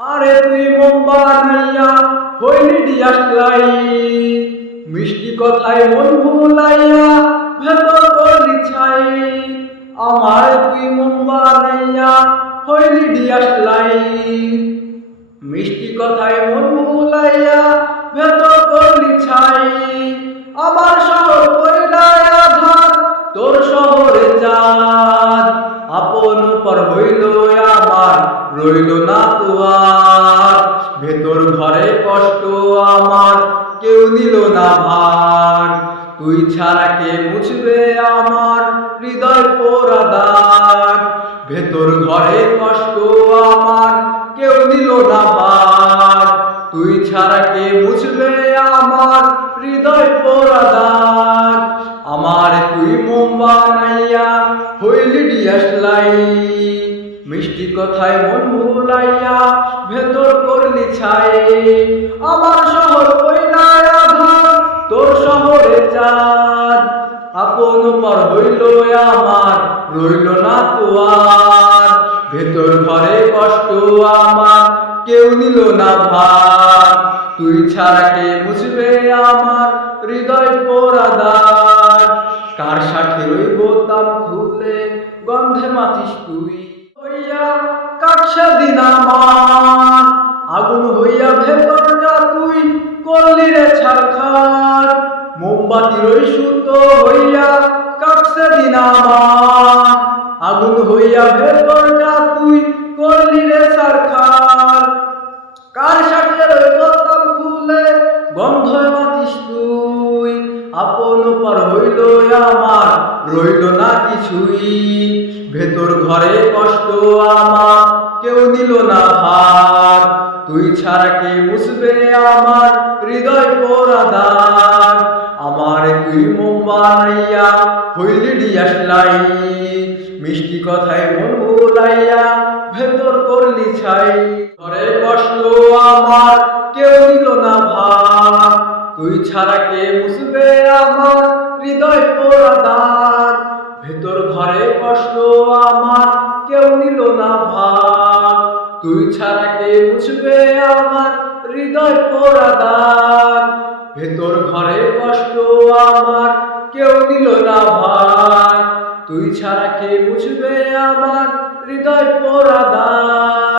আরে তুই মন বানাইয়া হইলি ডিয়াসলাই, মিষ্টি কথায় মন ভুলাইয়া ভেতর করলি ছাই। আমার তুই মন বানাইয়া হইলি ডিয়াসলাই, মিষ্টি কথায় মন ভুলাইয়া ভেতর করলি ছাই। আমার শহর কইলায় আধার, তোর শহরে চাঁদ, আপন পর হইল আমার রইল না তো আর। ভেতর ঘরে কষ্ট আমার কেউ দিল না ভার, তুই ছাড়া কে মুছবে আমার হৃদয় পোড়া দাগ। ভেতর ঘরে কষ্ট আমার কেউ দিল না ভার, তুই ছাড়া কে মুছবে আমার হৃদয় পোড়া দাগ। আমার তুই মোম বানাইয়া হইলি ডিয়াসলাই, মিষ্টি কথায় মন ভুলাইয়া ভেতর করলি ছাই। আমার শহর কইলায় আধার, তোর শহরে চাঁদ, আপন পর হইল আমার রইল না তো আর। ভেতর ঘরে কষ্ট আমার কেউ নিল না ভার, তুই ছাড়া কে মুছবে আমার হৃদয় পোড়া দাগ। কার সাথে রইব তাম খুলে গন্ধে মাতিস তুই, হইয়া কাটছে দিন আমার আগুন হইয়া ভেতরটা তুই করলি রে ছারখার। মোমবাতির ওই সুতো হইয়া কাটছে দিন আমার আগুন হইয়া ভেতরটা তুই করলি রে ছারখার। কার সাথে রইব তাম খুলে গন্ধে মাতিস তুই, আপন পর হইল আমার রইল না কিছুই। ভেতর ঘরে কষ্ট আমার কেউ দিল না ভার, তুই ছাড়া কে মুছবে আমার হৃদয় পোড়া দাগ। আমার তুই মোম বানাইয়া হইলি ডিয়াসলাই, মিষ্টি কথায় মন ভুলাইয়া ভেতর করলি ছাই। ঘরে কষ্ট আমার কেউ দিল না ভার, তুই ছাড়া কে মুছবে আমার হৃদয় পোড়া দাগ। ভেতর ঘরে কষ্ট আমার কেউ নিল না ভার, তুই ছাড়া কে মুছবে আমার হৃদয় পোড়া দাগ। ভেতর ঘরে কষ্ট আমার কেউ নিল না ভার, তুই ছাড়া কে মুছবে আমার হৃদয় পোড়া দাগ।